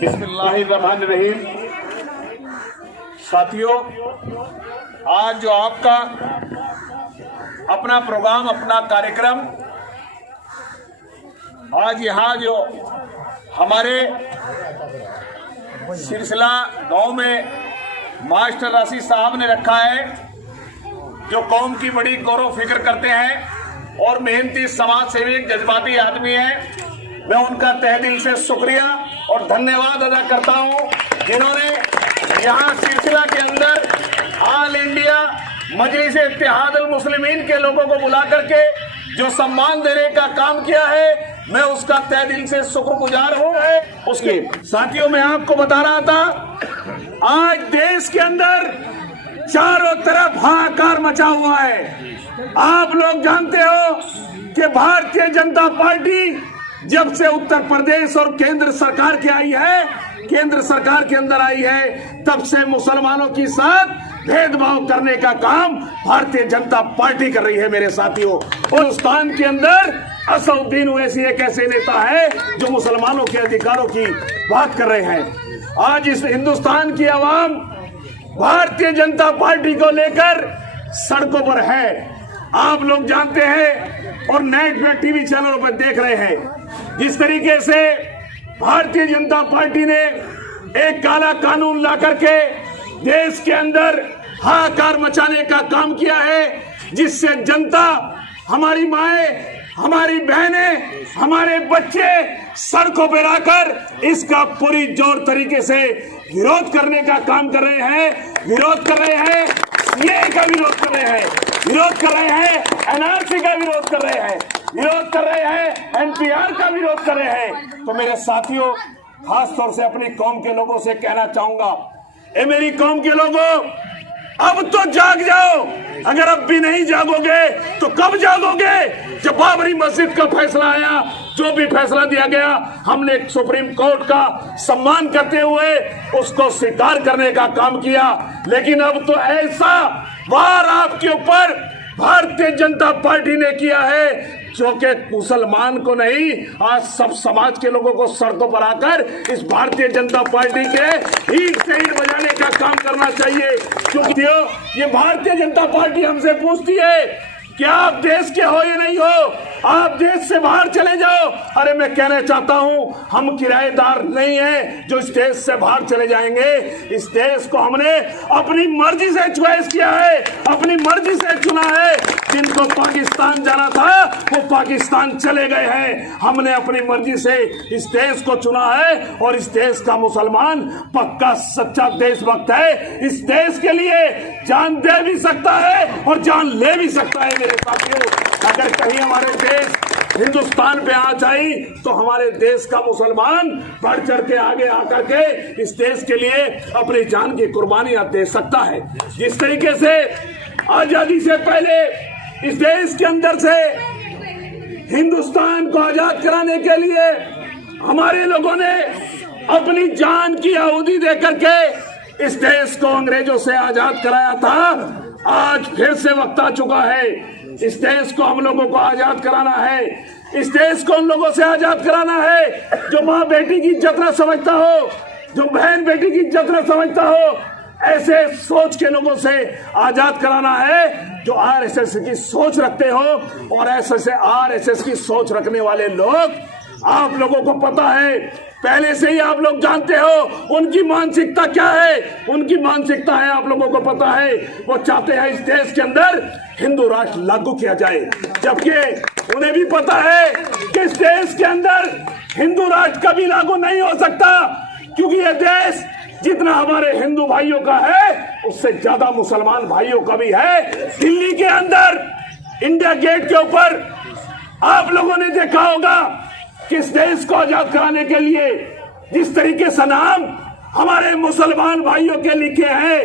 बिस्मिल्लाहिर्रहमानिर्रहीम। साथियों, आज जो आपका अपना प्रोग्राम, अपना कार्यक्रम, आज यहाँ जो हमारे सिलसिला गांव में मास्टर रशीद साहब ने रखा है, जो कौम की बड़ी गौरव फिक्र करते हैं और मेहनती समाज सेवी जज्बाती आदमी है। मैं उनका तहे दिल से शुक्रिया और धन्यवाद अदा करता हूं, जिन्होंने यहाँ सिलसिला के अंदर ऑल इंडिया मजलिस इत्तेहादुल मुस्लिमीन के लोगों को बुला करके जो सम्मान देने का काम किया है, मैं उसका तहे दिल से शुक्रगुजार हूँ। उसके साथियों, मैं आपको बता रहा था, आज देश के अंदर चारों तरफ हाहाकार मचा हुआ है। आप लोग जानते हो कि भारतीय जनता पार्टी जब से उत्तर प्रदेश और केंद्र सरकार की आई है, केंद्र सरकार के अंदर आई है, तब से मुसलमानों के साथ भेदभाव करने का काम भारतीय जनता पार्टी कर रही है। मेरे साथियों, हिंदुस्तान के अंदर असदुद्दीन ओवैसी एक ऐसे नेता है जो मुसलमानों के अधिकारों की बात कर रहे हैं। आज इस हिंदुस्तान की आवाम भारतीय जनता पार्टी को लेकर सड़कों पर है। आप लोग जानते हैं और नेट पे टीवी चैनलों पर देख रहे हैं, जिस तरीके से भारतीय जनता पार्टी ने एक काला कानून ला करके देश के अंदर हाहाकार मचाने का काम किया है, जिससे जनता, हमारी माएं, हमारी बहनें, हमारे बच्चे सड़कों पर आकर इसका पूरी जोर तरीके से विरोध करने का काम कर रहे हैं। विरोध कर रहे हैं, सीएए का विरोध कर रहे हैं, विरोध कर रहे हैं, एनआरसी का विरोध कर रहे हैं, विरोध कर रहे हैं, एनपीआर का विरोध कर रहे हैं। तो मेरे साथियों, खास तौर से अपनी कौम के लोगों से कहना चाहूंगा, ए मेरी कौम के लोगों, अब तो जाग जाओ। अगर अब भी नहीं जागोगे तो कब जागोगे? जब बाबरी मस्जिद का फैसला आया, जो भी फैसला दिया गया, हमने सुप्रीम कोर्ट का सम्मान करते हुए उसको स्वीकार करने का काम किया। लेकिन अब तो ऐसा वार आपके ऊपर भारतीय जनता पार्टी ने किया है, जो कि मुसलमान को नहीं, आज सब समाज के लोगों को सड़कों पर आकर इस भारतीय जनता पार्टी के ईंट से ईंट बजाने का काम करना चाहिए। क्योंकि ये भारतीय जनता पार्टी हमसे पूछती है कि आप देश के हो या नहीं हो, आप देश से बाहर चले जाओ। अरे मैं कहना चाहता हूं, हम किराएदार नहीं हैं जो इस देश से बाहर चले जाएंगे। इस देश को हमने अपनी मर्जी से चॉइस किया है, अपनी मर्जी से चुना है। जिनको पाकिस्तान जाना था वो पाकिस्तान चले गए हैं। हमने अपनी मर्जी से इस देश को चुना है और इस देश का मुसलमान पक्का सच्चा देशभक्त है। इस देश के लिए जान दे भी सकता है और जान ले भी सकता है। मेरे साथियों, अगर कहीं हमारे देश हिंदुस्तान पे आ जाए तो हमारे देश का मुसलमान बढ़ चढ़ के आगे आकर के इस देश के लिए अपनी जान की कुर्बानियां दे सकता है। जिस तरीके से आजादी से पहले इस देश के अंदर से हिंदुस्तान को आजाद कराने के लिए हमारे लोगों ने अपनी जान की आहुति दे करके इस देश को अंग्रेजों से आजाद कराया था। आज फिर से वक्त आ चुका है, इस देश को हम लोगों को आजाद कराना है। इस देश को उन लोगों से आजाद कराना है जो माँ बेटी की इज्जत न समझता हो, जो बहन बेटी की इज्जत न समझता हो। ऐसे सोच के लोगों से आजाद कराना है जो आरएसएस की सोच रखते हो। और ऐसे आरएसएस की सोच रखने वाले लोग, आप लोगों को पता है, पहले से ही आप लोग जानते हो उनकी मानसिकता क्या है। उनकी मानसिकता है, आप लोगों को पता है, वो चाहते हैं इस देश के अंदर हिंदू राष्ट्र लागू किया जाए। जबकि उन्हें भी पता है कि इस देश के अंदर हिंदू राष्ट्र कभी लागू नहीं हो सकता, क्योंकि यह देश जितना हमारे हिंदू भाइयों का है उससे ज्यादा मुसलमान भाइयों का भी है। दिल्ली के अंदर इंडिया गेट के ऊपर आप लोगों ने देखा होगा कि इस देश को आजाद कराने के लिए जिस तरीके से नाम हमारे मुसलमान भाइयों के लिखे हैं,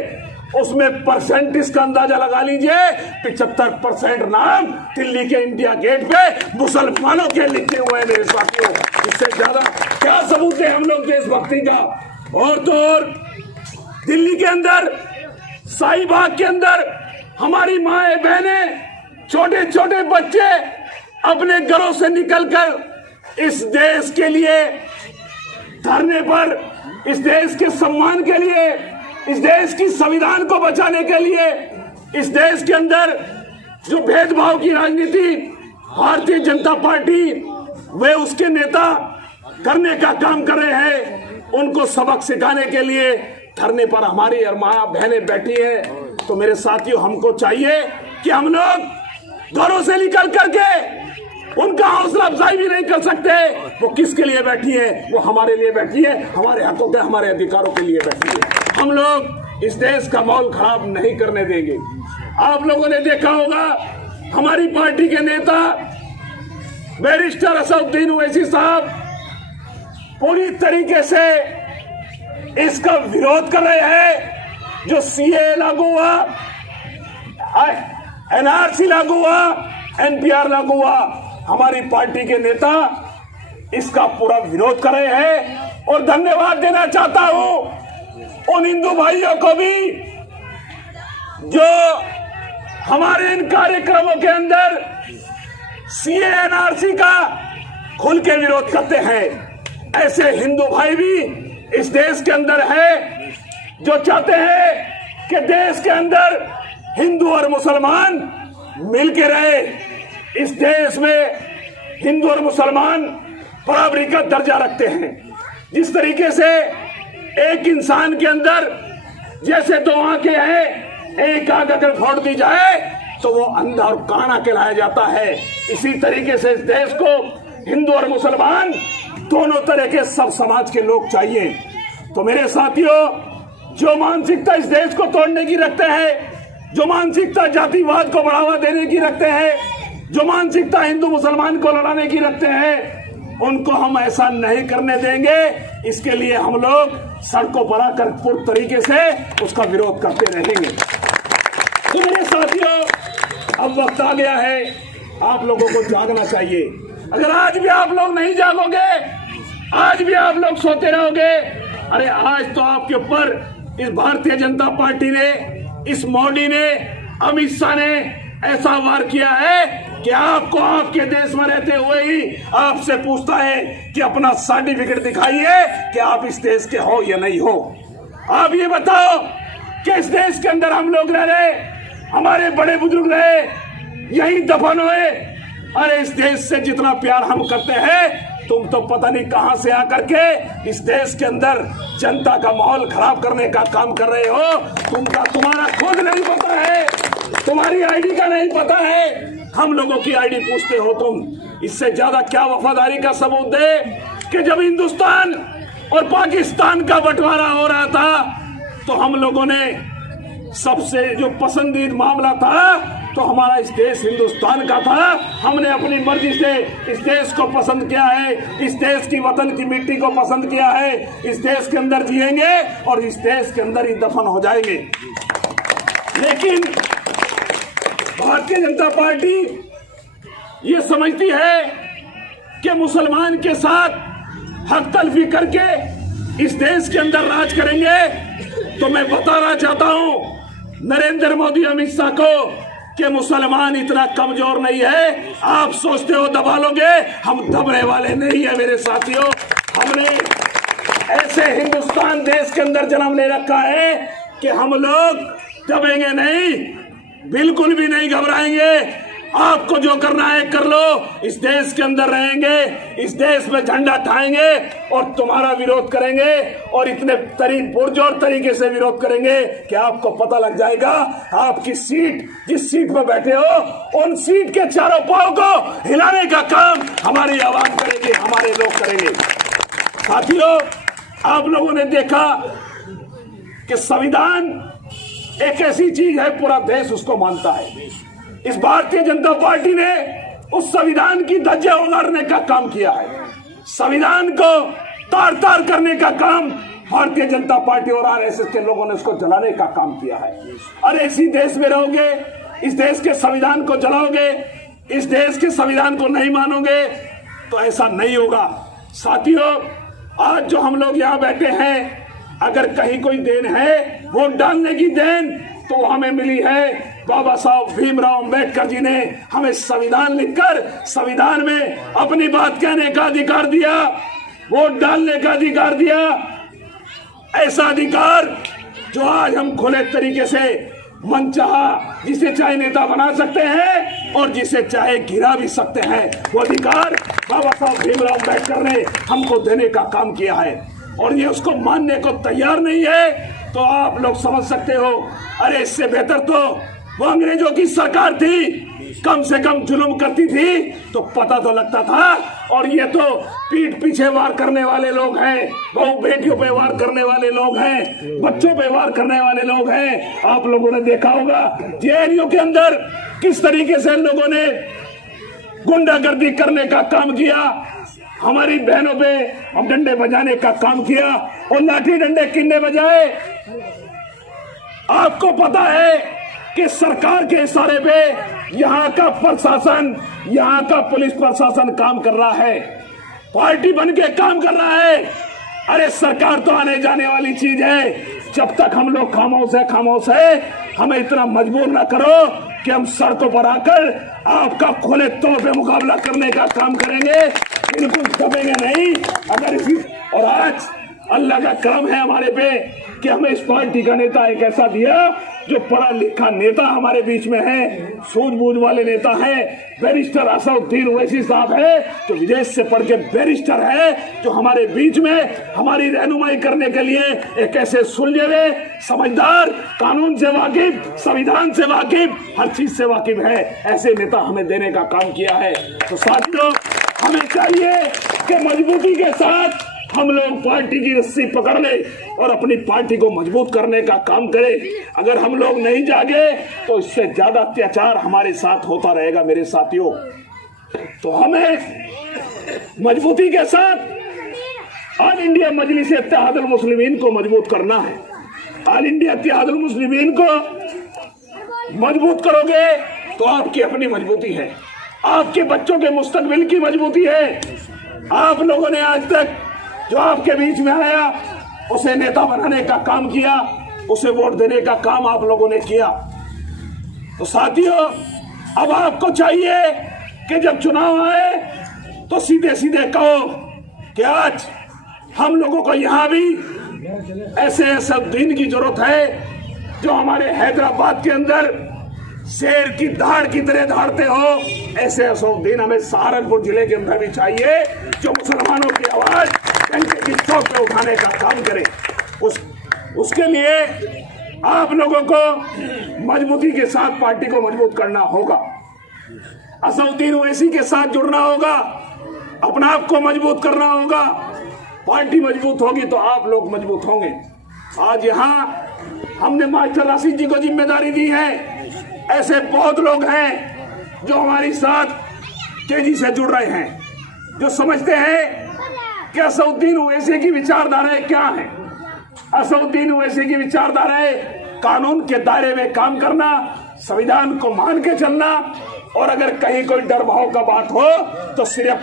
उसमें परसेंटेज का अंदाजा लगा लीजिए। 75% नाम दिल्ली के इंडिया गेट पे मुसलमानों के लिखे हुए हैं। मेरे साथियों, इससे ज्यादा क्या सबूत है हम लोग देशभक्ति का? और तो और दिल्ली के अंदर, शाहीबाग के अंदर हमारी माएं बहनें, छोटे छोटे बच्चे अपने घरों से निकलकर इस देश के लिए धरने पर इस देश के सम्मान के लिए, इस देश की संविधान को बचाने के लिए, इस देश के अंदर जो भेदभाव की राजनीति भारतीय जनता पार्टी वे उसके नेता करने का काम कर रहे हैं, उनको सबक सिखाने के लिए धरने पर हमारी और माँ बहनें बैठी है। तो मेरे साथियों, हमको चाहिए कि हम लोग घरों से निकल करके उनका हौसला अफजाई भी नहीं कर सकते। वो किसके लिए बैठी है? वो हमारे लिए बैठी है, हमारे हकों के, हमारे अधिकारों के लिए बैठी है। हम लोग इस देश का माहौल खराब नहीं करने देंगे। आप लोगों ने देखा होगा, हमारी पार्टी के नेता बैरिस्टर असदुद्दीन ओवैसी साहब पूरी तरीके से इसका विरोध कर रहे हैं। जो सीए लागू हुआ, एनआरसी लागू हुआ, एनपीआर लागू हुआ, हमारी पार्टी के नेता इसका पूरा विरोध कर रहे हैं। और धन्यवाद देना चाहता हूं उन हिंदू भाइयों को भी जो हमारे इन कार्यक्रमों के अंदर सीए एनआरसी का खुल के विरोध करते हैं। ऐसे हिंदू भाई भी इस देश के अंदर है जो चाहते हैं कि देश के अंदर हिंदू और मुसलमान मिलके रहे। इस देश में हिंदू और मुसलमान बराबरी का दर्जा रखते हैं। जिस तरीके से एक इंसान के अंदर जैसे दो आंखें हैं, एक आंख अगर फोड़ दी जाए तो वो अंधा और काना कहलाया जाता है। इसी तरीके से इस देश को हिंदू और मुसलमान दोनों तरह के सब समाज के लोग चाहिए। तो मेरे साथियों, जो मानसिकता इस देश को तोड़ने की रखते हैं, जो मानसिकता जातिवाद को बढ़ावा देने की रखते हैं, जो मानसिकता हिंदू मुसलमान को लड़ाने की रखते हैं, उनको हम ऐसा नहीं करने देंगे। इसके लिए हम लोग सड़कों पर आकर पूर्ण तरीके से उसका विरोध करते रहेंगे। तो मेरे साथियों, अब वक्त आ गया है, आप लोगों को जागना चाहिए। अगर आज भी आप लोग नहीं जागोगे, आज भी आप लोग सोते रहोगे, अरे आज तो आपके ऊपर इस भारतीय जनता पार्टी ने, इस मोदी ने, अमित शाह ने ऐसा वार किया है कि आपको आपके देश में रहते हुए ही आपसे पूछता है कि अपना सर्टिफिकेट दिखाइए कि आप इस देश के हो या नहीं हो। आप ये बताओ कि इस देश के अंदर हम लोग रह रहे, हमारे बड़े बुजुर्ग रहे, यही दफन हुए। अरे इस देश से जितना प्यार हम करते हैं, तुम तो पता नहीं कहां से आकर के इस देश के अंदर जनता का माहौल खराब करने का काम कर रहे हो। तुम्हारा खुद नहीं पता है, तुम्हारी आईडी का नहीं पता है, हम लोगों की आईडी पूछते हो तुम। इससे ज्यादा क्या वफादारी का सबूत दे कि जब हिंदुस्तान और पाकिस्तान का बंटवारा हो रहा था तो हम लोगों ने सबसे जो पसंदीदा मामला था तो हमारा इस देश हिंदुस्तान का था। हमने अपनी मर्जी से इस देश को पसंद किया है, इस देश की वतन की मिट्टी को पसंद किया है। इस देश के अंदर जिएंगे और इस देश के अंदर ही दफन हो जाएंगे। लेकिन भारतीय जनता पार्टी ये समझती है कि मुसलमान के साथ हक तलफी करके इस देश के अंदर राज करेंगे। तो मैं बताना चाहता हूं नरेंद्र मोदी, अमित शाह को कि मुसलमान इतना कमजोर नहीं है। आप सोचते हो दबा लोगे, हम दबने वाले नहीं है मेरे साथियों। हमने ऐसे हिंदुस्तान देश के अंदर जन्म ले रखा है कि हम लोग दबेंगे नहीं, बिल्कुल भी नहीं घबराएंगे। आपको जो करना है कर लो, इस देश के अंदर रहेंगे, इस देश में झंडा उठाएंगे और तुम्हारा विरोध करेंगे और इतने पुरजोर तरीके से विरोध करेंगे कि आपको पता लग जाएगा आपकी सीट, जिस सीट पर बैठे हो, उन सीट के चारों पांव को हिलाने का काम हमारी आवाम करेगी, हमारे लोग करेंगे। साथियों, आप लोगों ने देखा कि संविधान एक ऐसी चीज है, पूरा देश उसको मानता है। इस भारतीय जनता पार्टी ने उस संविधान की धज्जियां उतारने का काम किया है। संविधान को तार तार करने का काम भारतीय जनता पार्टी और आरएसएस के लोगों ने उसको जलाने का काम किया है। अरे इसी देश में रहोगे, इस देश के संविधान को जलाओगे, इस देश के संविधान को नहीं मानोगे तो ऐसा नहीं होगा। साथियों, आज जो हम लोग यहाँ बैठे हैं, अगर कहीं कोई देन है वोट डालने की देन, तो हमें मिली है बाबा साहब भीमराव अंबेडकर जी ने हमें संविधान लिखकर संविधान में अपनी बात कहने का अधिकार दिया। वोट डालने का अधिकार दिया, ऐसा अधिकार जो आज हम खुले तरीके से मनचाहा जिसे चाहे नेता बना सकते हैं और जिसे चाहे गिरा भी सकते हैं, वो अधिकार बाबा साहब भीमराव अम्बेडकर ने हमको देने का काम किया है और ये उसको मानने को तैयार नहीं है। तो आप लोग समझ सकते हो, अरे इससे बेहतर तो वो अंग्रेजों की सरकार थी, कम से कम जुल्म करती थी तो पता तो लगता था। और ये तो पीठ पीछे वार करने वाले लोग हैं, बहू बेटियों पे वार करने वाले लोग हैं, बच्चों पे वार करने वाले लोग हैं। आप लोगों ने देखा होगा जेएनयू के अंदर किस तरीके से लोगों ने गुंडागर्दी करने का काम किया, हमारी बहनों पे हम डंडे बजाने का काम किया और लाठी डंडे किन्ने बजाए। आपको पता है कि सरकार के इशारे पे यहाँ का प्रशासन, यहाँ का पुलिस प्रशासन काम कर रहा है, पार्टी बन के काम कर रहा है। अरे सरकार तो आने जाने वाली चीज है, जब तक हम लोग खामोश है, हमें इतना मजबूर ना करो कि हम सड़कों पर आकर आपका खुले तौर पे मुकाबला करने का काम करेंगे, बिल्कुल दबेंगे नहीं। अगर इसी और आज अल्लाह का करम है हमारे पे कि हमें इस पार्टी का नेता एक ऐसा दिया जो पढ़ा लिखा नेता हमारे बीच में है, सूझबूझ वाले नेता है। बैरिस्टर असदुद्दीन ओवैसी साहब है जो विदेश से पढ़ के बैरिस्टर है, जो हमारे बीच में हमारी रहनुमाई करने के लिए एक ऐसे सुलझे हुए, समझदार, कानून से वाकिफ, संविधान से वाकिफ, हर चीज से वाकिफ है, ऐसे नेता हमें देने का काम किया है। तो साथियों, हमें चाहिए कि मजबूती के साथ हम लोग पार्टी की रस्सी पकड़ ले और अपनी पार्टी को मजबूत करने का काम करें। अगर हम लोग नहीं जागे तो इससे ज्यादा अत्याचार हमारे साथ होता रहेगा मेरे साथियों। तो हमें मजबूती के साथ ऑल इंडिया मजलिस इत्तेहादुल मुस्लिमीन को मजबूत करना है। ऑल इंडिया इत्तेहादुल मुस्लिमीन को मजबूत करोगे तो आपकी अपनी मजबूती है, आपके बच्चों के मुस्तकबिल की मजबूती है। आप लोगों ने आज तक जो आपके बीच में आया उसे नेता बनाने का काम किया, उसे वोट देने का काम आप लोगों ने किया। तो साथियों, अब आपको चाहिए कि जब चुनाव आए तो सीधे सीधे कहो कि आज हम लोगों को यहां भी ऐसे असदुद्दीन की जरूरत है जो हमारे हैदराबाद के अंदर शेर की धाड़ की तरह धाड़ते हो। ऐसे असदुद्दीन हमें सहारनपुर जिले के अंदर भी चाहिए जो मुसलमानों की आवाज डंके की चौक पे उठाने का काम करे। उसके लिए आप लोगों को मजबूती के साथ पार्टी को मजबूत करना होगा, असदुद्दीन ओवैसी के साथ जुड़ना होगा, अपना आप को मजबूत करना होगा। पार्टी मजबूत होगी तो आप लोग मजबूत होंगे। आज यहाँ हमने मास्टर राशिद जी को जिम्मेदारी दी है, ऐसे बहुत लोग हैं जो हमारे साथ तेजी से जुड़ रहे हैं, जो समझते हैं कि असदुद्दीन ओवैसी की विचारधाराएं क्या है। असदुद्दीन ओवैसी की विचारधाराएं कानून के दायरे में काम करना, संविधान को मान के चलना, और अगर कहीं कोई डर भाव का बात हो तो सिर्फ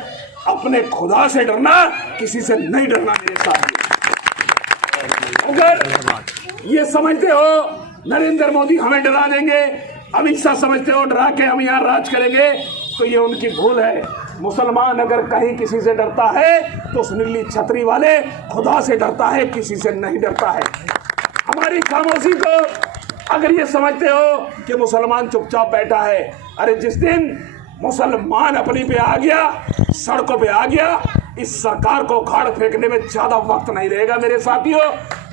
अपने खुदा से डरना, किसी से नहीं डरना मेरे साथ। अगर ये समझते हो नरेंद्र मोदी हमें डरा देंगे, अमित शाह समझते हो डरा के हम यहाँ राज करेंगे, तो ये उनकी भूल है। मुसलमान अगर कहीं किसी से डरता है तो उस नीली छतरी वाले खुदा से डरता है, किसी से नहीं डरता है। हमारी खामोशी को अगर ये समझते हो कि मुसलमान चुपचाप बैठा है, अरे जिस दिन मुसलमान अपनी पे आ गया, सड़कों पे आ गया, इस सरकार को उखाड़ फेंकने में ज्यादा वक्त नहीं रहेगा मेरे साथियों।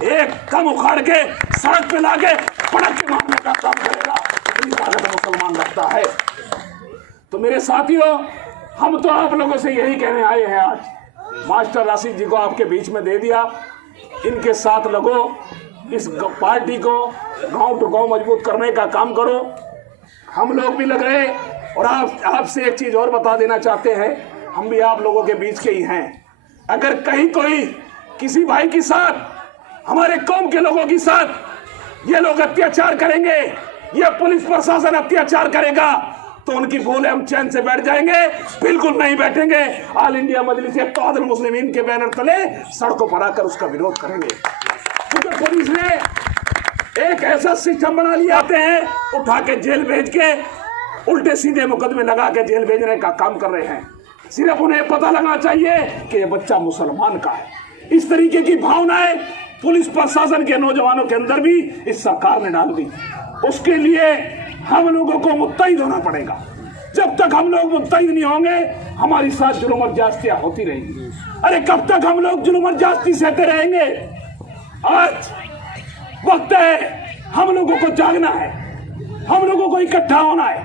एक कम उखाड़ के सड़क पे लाके पटक के मारने का काम करेगा, इतनी ताकत मुसलमान रखता है। तो मेरे साथियों, हम तो आप लोगों से यही कहने आए हैं, आज मास्टर राशिद जी को आपके बीच में दे दिया, इनके साथ लगो, इस पार्टी को गांव टू गांव मजबूत करने का काम करो। हम लोग भी लग रहे, और आपसे एक चीज और बता देना चाहते हैं, हम भी आप लोगों के बीच के ही हैं। अगर कहीं कोई किसी भाई के साथ, हमारे कौम के लोगों के साथ ये लोग अत्याचार करेंगे, ये पुलिस प्रशासन अत्याचार करेगा, तो उनकी भूल है, हम चैन से बैठ जाएंगे? बिल्कुल नहीं बैठेंगे। ऑल इंडिया मजलिस इत्तेहादुल मुस्लिमीन के बैनर तले सड़कों पर आकर उसका विरोध करेंगे। क्योंकि पुलिस ने एक ऐसा सिस्टम बना लिया, आते हैं उठा के जेल भेज के, उल्टे सीधे मुकदमे लगा के जेल भेजने का काम कर रहे हैं। सिर्फ उन्हें पता लगना चाहिए कि ये बच्चा मुसलमान का है। इस तरीके की भावनाएं पुलिस प्रशासन के नौजवानों के अंदर भी इस सरकार ने डाल दी। उसके लिए हम लोगों को मुत्तैद होना पड़ेगा। जब तक हम लोग मुत्तैद नहीं होंगे हमारी साथ जुल्म और ज्यादतियां होती रहेंगी। अरे कब तक हम लोग जुल्म और ज्यादती सहते रहेंगे? आज वक्त है, हम लोगों को जागना है, हम लोगों को इकट्ठा होना है,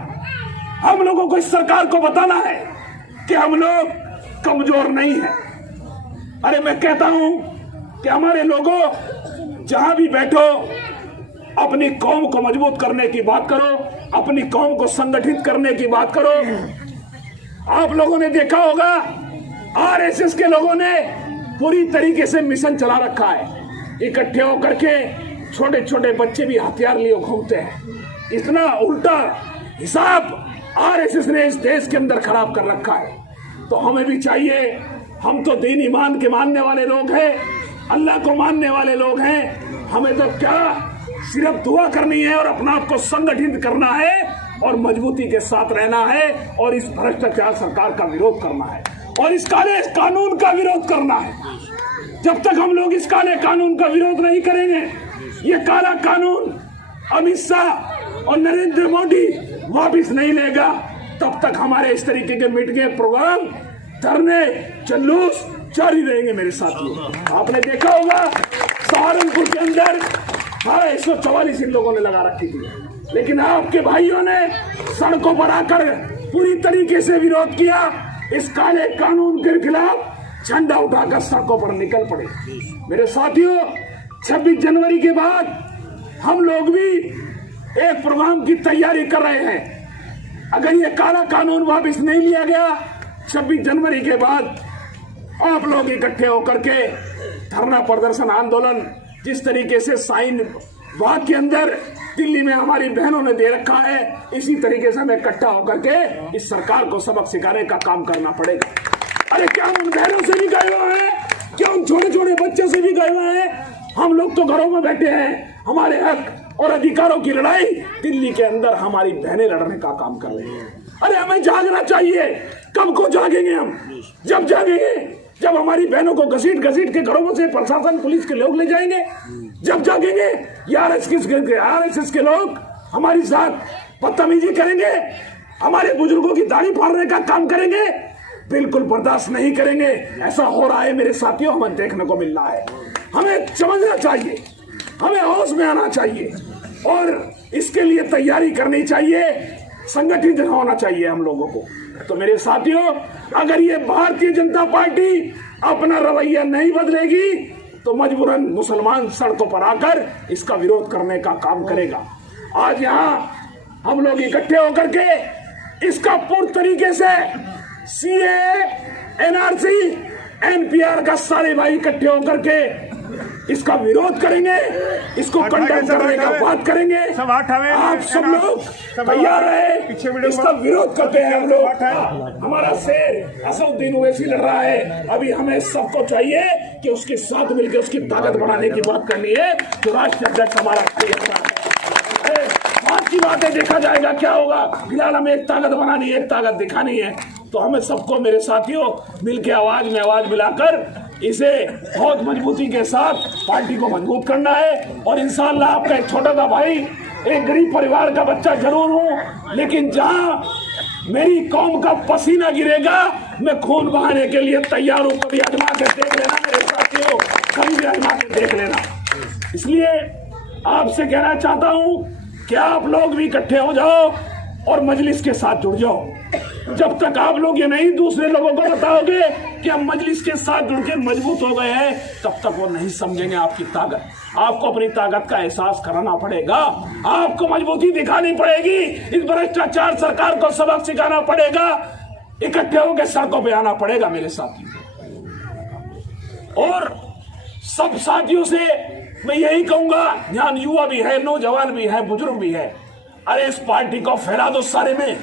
हम लोगों को इस सरकार को बताना है कि हम लोग कमजोर नहीं हैं। अरे मैं कहता हूं कि हमारे लोगों, जहां भी बैठो अपनी कौम को मजबूत करने की बात करो, अपनी कौम को संगठित करने की बात करो। आप लोगों ने देखा होगा आरएसएस के लोगों ने पूरी तरीके से मिशन चला रखा है। इकट्ठे होकर के छोटे छोटे बच्चे भी हथियार लिए घूमते हैं। इतना उल्टा हिसाब आरएसएस ने इस देश के अंदर खराब कर रखा है। तो हमें भी चाहिए, हम तो दीन ईमान के मानने वाले लोग हैं, अल्लाह को मानने वाले लोग हैं। हमें तो क्या सिर्फ दुआ करनी है और अपना आप को संगठित करना है और मजबूती के साथ रहना है और इस भ्रष्टाचार सरकार का विरोध करना है और इस काले कानून का विरोध करना है। जब तक हम लोग इस काले कानून का विरोध नहीं करेंगे, ये काला कानून अमित शाह और नरेंद्र मोदी वापिस नहीं लेगा, तब तक हमारे इस तरीके के मिट गए प्रोग्राम, धरने, जुलूस जारी रहेंगे। मेरे साथियों, आपने देखा होगा सहारनपुर के अंदर 144 इन लोगों ने लगा रखी थी, लेकिन आपके भाइयों ने सड़कों पर आकर पूरी तरीके से विरोध किया। इस काले कानून के खिलाफ झंडा उठाकर सड़कों पर निकल पड़े। मेरे साथियों, 26 जनवरी के बाद हम लोग भी एक प्रोग्राम की तैयारी कर रहे हैं। अगर ये काला कानून वापस नहीं लिया गया, 26 जनवरी के बाद आप लोग इकट्ठे होकर के धरना प्रदर्शन आंदोलन, जिस तरीके से साइन बाग के अंदर दिल्ली में हमारी बहनों ने दे रखा है, इसी तरीके से हमें इकट्ठा होकर के इस सरकार को सबक सिखाने का काम करना पड़ेगा। अरे क्या उन बहनों से भी गए हुए हैं? क्या उन छोटे छोटे बच्चों से भी गए हुए हैं? हम लोग तो घरों में बैठे हैं, हमारे हक और अधिकारों की लड़ाई दिल्ली के अंदर हमारी बहनें लड़ने का काम कर रही हैं। अरे हमें जागना चाहिए। कब को जागेंगे हम? जब जागेंगे जब हमारी बहनों को घसीट घसीट के घरों से प्रशासन पुलिस के लोग ले जाएंगे। जब जागेंगे आरएसएस के लोग हमारी साथ बदतमीजी करेंगे, हमारे बुजुर्गों की दाढ़ी फाड़ने का काम करेंगे, बिल्कुल बर्दाश्त नहीं करेंगे। ऐसा हो रहा है मेरे साथियों, हमें देखने को मिल रहा है। हमें समझना चाहिए, हमें होश में आना चाहिए और इसके लिए तैयारी करनी चाहिए, संगठित होना चाहिए हम लोगों को। तो मेरे साथियों, अगर ये भारतीय जनता पार्टी अपना रवैया नहीं बदलेगी तो मजबूरन मुसलमान सड़कों पर आकर इसका विरोध करने का काम करेगा। आज यहाँ हम लोग इकट्ठे होकर के इसका पूर्ण तरीके से सीए, एनआरसी, एनपीआर का सारे भाई इकट्ठे होकर के इसका विरोध करेंगे, इसको कंडेम करने का बात करेंगे। आप सब लोग तैयार रहे, इसका विरोध करते हैं हम लोग। हमारा शेर असदुद्दीन ओवैसी लड़ रहा है, अभी हमें सबको चाहिए कि उसके साथ मिलकर उसकी ताकत बढ़ाने की बात करनी है। जो राष्ट्रीय अध्यक्ष हमारा बात की बातें देखा जाएगा क्या होगा। फिलहाल हमें एक ताकत बनानी है, एक ताकत दिखानी है। तो हमें सबको मेरे साथियों मिलकर आवाज में आवाज मिलाकर इसे बहुत मजबूती के साथ पार्टी को मजबूत करना है। और इंशाअल्लाह आपका एक छोटा सा भाई, एक गरीब परिवार का बच्चा जरूर हूं, लेकिन जहां मेरी कौम का पसीना गिरेगा मैं खून बहाने के लिए तैयार हूं। कभी आजमा के देख लेना मेरे साथियों, कभी भी आजमा के देख लेना। इसलिए आपसे कहना चाहता हूं कि आप लोग भी इकट्ठे हो जाओ और मजलिस के साथ जुड़ जाओ। जब तक आप लोग ये नहीं दूसरे लोगों को बताओगे कि हम मजलिस के साथ जुड़ के मजबूत हो गए हैं, तब तक वो नहीं समझेंगे आपकी ताकत। आपको अपनी ताकत का एहसास कराना पड़ेगा, आपको मजबूती दिखानी पड़ेगी, इस भ्रष्टाचार सरकार को सबक सिखाना पड़ेगा, इकट्ठे होकर सड़कों पे आना पड़ेगा मेरे साथियों। और सब साथियों से मैं यही कहूंगा, यहाँ युवा भी है, नौजवान भी है, बुजुर्ग भी है, अरे इस पार्टी को फैला दो सारे में।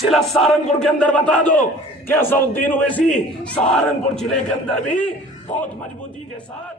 जिला सहारनपुर के अंदर बता दो कि असदुद्दीन ओवैसी सहारनपुर जिले के अंदर भी बहुत मजबूती के साथ